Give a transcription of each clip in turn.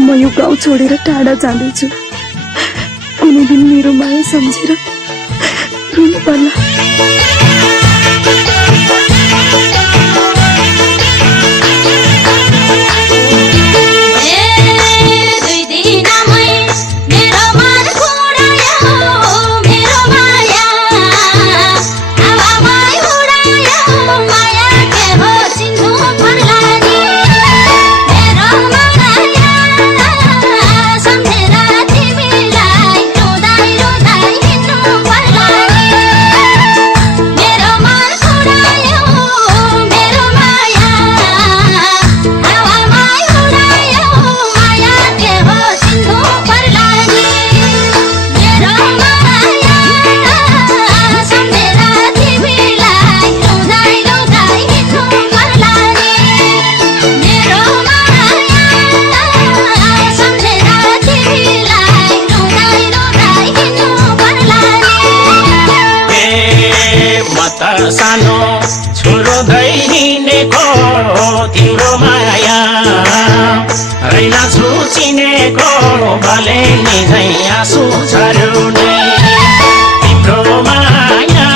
म यो गाउँ छोडेर टाढा जाँदैछु। कुनै दिन मेरो माया सम्झेर रुनु पर्ला। सानो छोड्दै हिँडेको तिम्रो माया रैना छु चिनेको भले नि झै आँसु झर्यो नि तिम्रो माया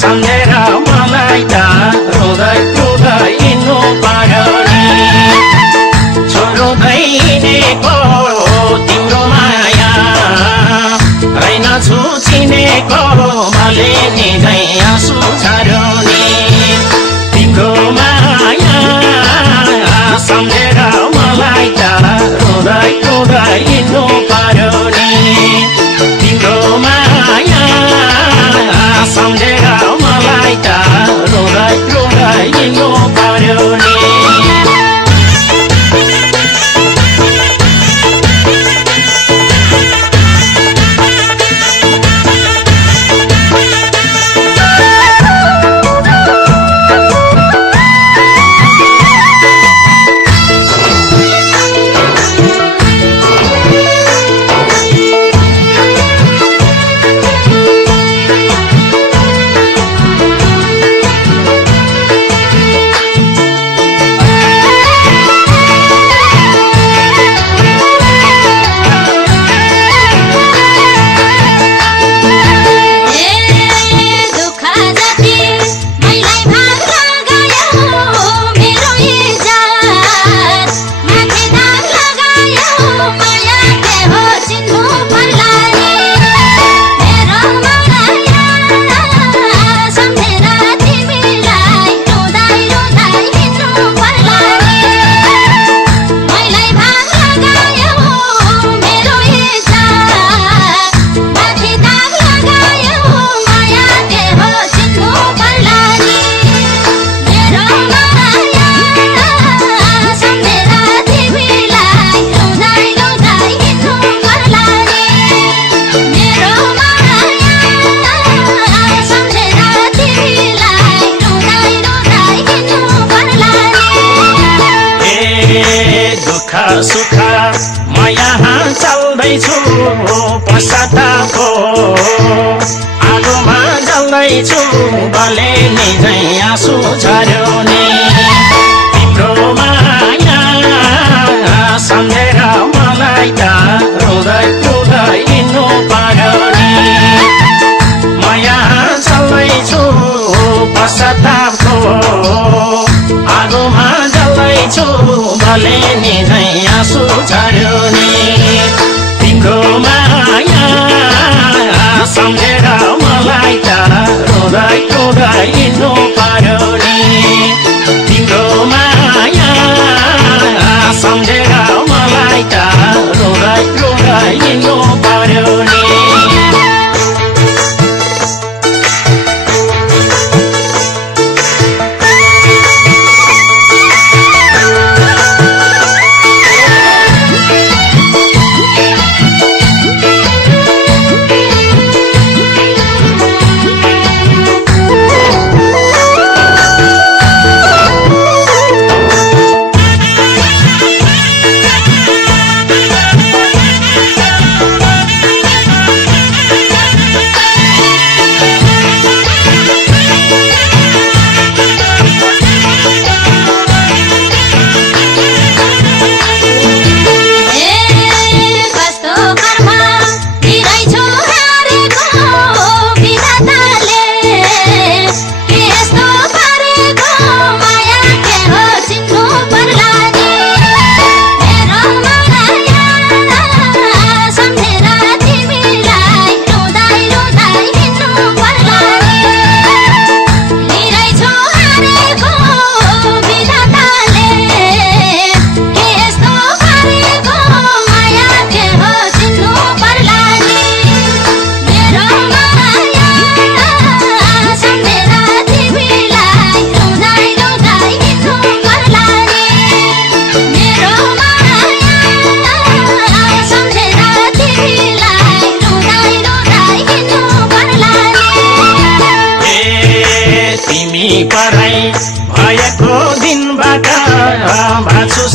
सम्झेर मलाई त रुँदै रुँदै हिँड्नु पर्यो नि छोड्दै हिँडेको तिम्रो माया रैना छु चिनेको भले नि झै आँसु झर्यो नि तिम्रो माया सम्झेर मलाई त रुँदै रुँदै हिँड्नु पर्यो नि तिम्रो माया सम्झेर मलाई त रुँदै रुँदै हिँड्नु पर्यो नि सुख म यहाँ चल्दैछु पश्चातापको आगोमा जल्दैछु भले नि झै आँसु झर्यो नि तिम्रो माया सम्झेर मलाई त रुँदै रुँदै हिँड्नु पर्यो नि म यहाँ चल्दैछु पश्चातापको आगोमा जल्दैछु भले नि झै आँसु झर्यो नि तिम्रो माया सम्झेर मलाई त रुँदै रुँदै हिँड्नु पर्यो नि तिम्रो माया सम्झेर मलाई त रुँदै रुँदै हिँड्नु पर्यो नि पराई भएको दिनबाट भाछु